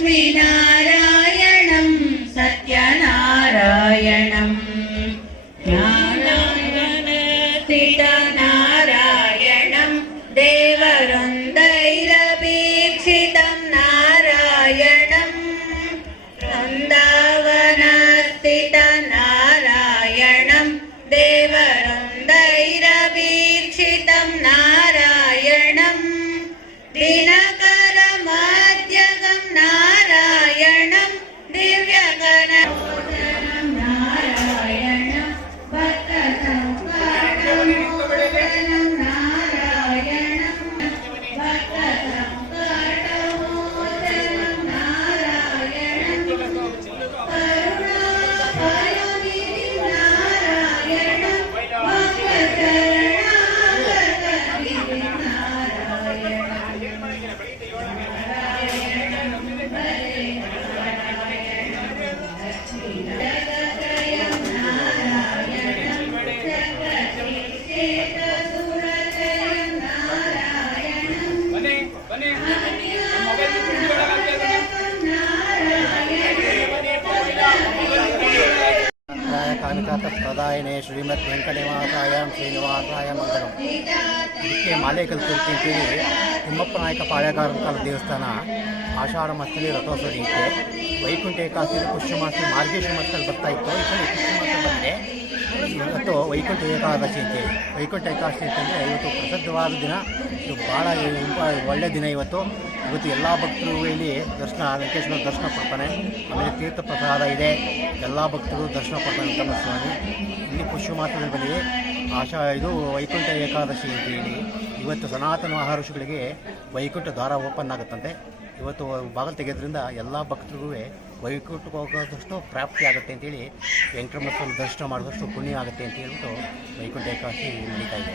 लक्ष्मीनारायणं सत्यनारायणं ज्ञानागणस्थितनारायणं देववृन्दैरभीक्षितं नारायणं वृन्दावनस्थितनारायणं देववृन्दैरभीक्षितं नारायणं दिनकरमध्यगं नारायणं दिव्यगणपूजनं नारायणं भक्तसंकटमोचनं नारायणं भक्तसंकटमोचनं नारायणं करुणाभयनिधिं नारायणं भक्तशरणागतनिधिं ಕಾಮಿಕಾತತ್ಪ್ರದಾಯನೆ ಶ್ರೀಮದ್ ವೆಂಕಟನಿವಾಸಾಯ ಶ್ರೀನಿವಾಸಾಯ ಮಂಗಳಂ. ಇದಕ್ಕೆ ಮಾಲೆ ಕಲ್ತಿರ್ತೀವಿ. ತಿಮ್ಮಪ್ಪ ನಾಯಕ ಪಾಳೆಗಾರರ ದೇವಸ್ಥಾನ ಆಷಾಢ ಮಾಸದಲ್ಲಿ ರಥೋತ್ಸವ ಇತ್ತು. ವೈಕುಂಠ ಏಕಾದಶಿ ಪುಷ್ಯಮಾಸ ಮಾರ್ಗಶಿರ ಮಾಸದಲ್ಲಿ ಬರ್ತಾ ಇತ್ತು. ಈ ಸಲ ಪುಷ್ಯಮಾಸ ಬಂದರೆ ಇವತ್ತು ವೈಕುಂಠ ಏಕಾದಶಿ ಅಂತೇಳಿ. ವೈಕುಂಠ ಏಕಾದಶಿ ಅಂತಂದರೆ ಇವತ್ತು ಪ್ರಸಿದ್ಧವಾದ ದಿನ. ಇದು ಭಾಳ ಒಳ್ಳೆಯ ದಿನ. ಇವತ್ತು ಎಲ್ಲ ಭಕ್ತರು ಇಲ್ಲಿ ದರ್ಶನ ವೆಂಕಟೇಶ್ವರ ದರ್ಶನ ಕೊಡ್ತಾನೆ. ಆಮೇಲೆ ತೀರ್ಥ ಪ್ರಸಾದ ಇದೆ. ಎಲ್ಲ ಭಕ್ತರು ದರ್ಶನ ಕೊಡ್ತಾನೆ ಅಂತ ಸ್ವಾಮಿ. ಇಲ್ಲಿ ಪುಷ್ಯಮಾಸದಲ್ಲಿ ಬಂದು ಇದು ವೈಕುಂಠ ಏಕಾದಶಿ ಅಂತೇಳಿ ಇವತ್ತು ಸನಾತನ ಮಹರ್ಷಿಗಳಿಗೆ ವೈಕುಂಠ ದ್ವಾರ ಓಪನ್ ಆಗುತ್ತಂತೆ. ಇವತ್ತು ಬಾಗಿಲು ತೆಗೆಯೋದ್ರಿಂದ ಎಲ್ಲ ಭಕ್ತರಿಗೂ ವೈಕುಂಠಕ್ಕೆ ಹೋಗೋದಷ್ಟು ಪ್ರಾಪ್ತಿ ಆಗುತ್ತೆ ಅಂತೇಳಿ, ವೆಂಕಟರಮಣ ಸ್ವಾಮಿ ದರ್ಶನ ಮಾಡಿದಷ್ಟು ಪುಣ್ಯ ಆಗುತ್ತೆ ಅಂತ ಹೇಳ್ಬಿಟ್ಟು ವೈಕುಂಠ ಏಕಾದಶಿ ನಡೀತಾ ಇದೆ.